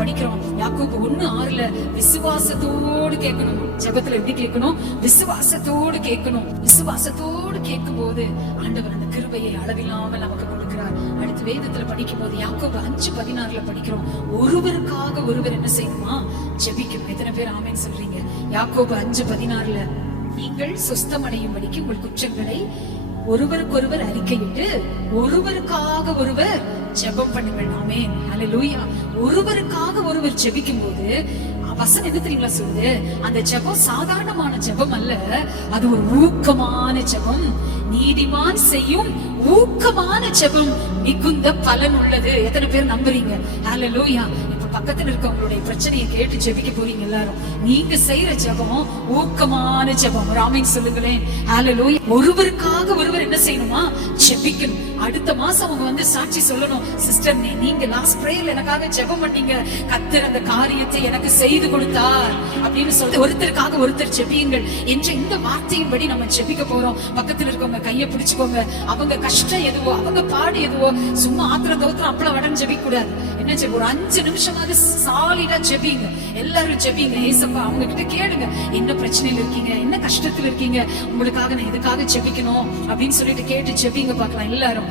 படிக்கிறோம். யாக்கோபு 1:6 விசுவாசத்தோடு கேட்கணும். ஜெபத்துல எப்படி கேட்கணும்? விசுவாசத்தோடு கேட்கணும். விசுவாசத்தோடு கேட்கும் போது ஆண்டவர் அந்த கிருபையை அளவில்லாமல் நமக்கு கொடுக்கிறார். அடுத்து வேதத்துல படிக்கும் போது யாக்கோபு 5:16 படிக்கிறோம். ஒருவருக்காக ஒருவர் என்ன செய்யணுமா? ஜெபிக்கணும். எத்தனை பேர் ஆமென் சொல்றீங்க? யாக்கோபு 5:16 நீங்கள் சொஸ்தமடையும்படிக்கு உங்கள் குற்றங்களை ஒருவருக்கொருவர் அறிக்கையிட்டு ஒருவருக்காக ஒருவர் ஜெபம் பண்ணுங்கள். ஆமென், ஹல்லேலூயா. ஒருவருக்காக ஒருவர் ஜெபிக்கும் போது வசனம் என்ன தெரியுங்களா சொல்லுது? அந்த ஜெபம் சாதாரணமான ஜெபம் அல்ல, அது ஒரு ஊக்கமான ஜெபம். நீதிமான் செய்யும் ஊக்கமான ஜெபம் மிகுந்த பலன் உள்ளது. எத்தனை பேர் நம்புறீங்க? ஹல்லேலூயா. இப்ப பக்கத்துல இருக்கவங்களுடைய பிரச்சனையை கேட்டு ஜெபிக்க போறீங்க எல்லாரும். நீங்க செய்யற ஜெபம் ஊக்கமான ஜெபம். ஆமென் சொல்லுங்களேன். ஹல்லேலூயா. ஒருவருக்காக ஒருவர் என்ன செய்யணுமா? ஜெபிக்கணும். அடுத்த மாசம் அவங்க வந்து சாட்சி சொல்லணும், சிஸ்டர் நீங்க லாஸ்ட் பிரேயர்ல எனக்காக ஜெபம் பண்ணீங்க, கர்த்தர் அந்த காரியத்தை எனக்கு செய்து கொடுத்தார் அப்படின்னு சொல்லிட்டு ஒருத்தருக்காக ஒருத்தர் ஜெபியுங்கள் என்ற இந்த வார்த்தையின்படி நம்ம ஜெபிக்க போறோம். பக்கத்துல இருக்கவங்க கையை பிடிச்சுக்கோங்க. அவங்க கஷ்டம் எதுவோ, அவங்க பாடு எதுவோ, சும்மா ஆத்திரம் தோத்திரம் அப்பளம் வடம் ஜெபிக்க கூடாது. என்ன ஜெபம்? ஒரு 5 நிமிஷமாவது சாலிடா ஜெபிங்க. எல்லாரும் ஜெபிங்க. ஏசப்பா அவங்க கிட்ட கேளுங்க, என்ன பிரச்சனையில இருக்கீங்க, என்ன கஷ்டத்துல இருக்கீங்க, உங்களுக்காக நான் இதுக்காக ஜெபிக்கணும் அப்படின்னு சொல்லிட்டு கேட்டு ஜெபிங்க பார்க்கலாம் எல்லாரும்.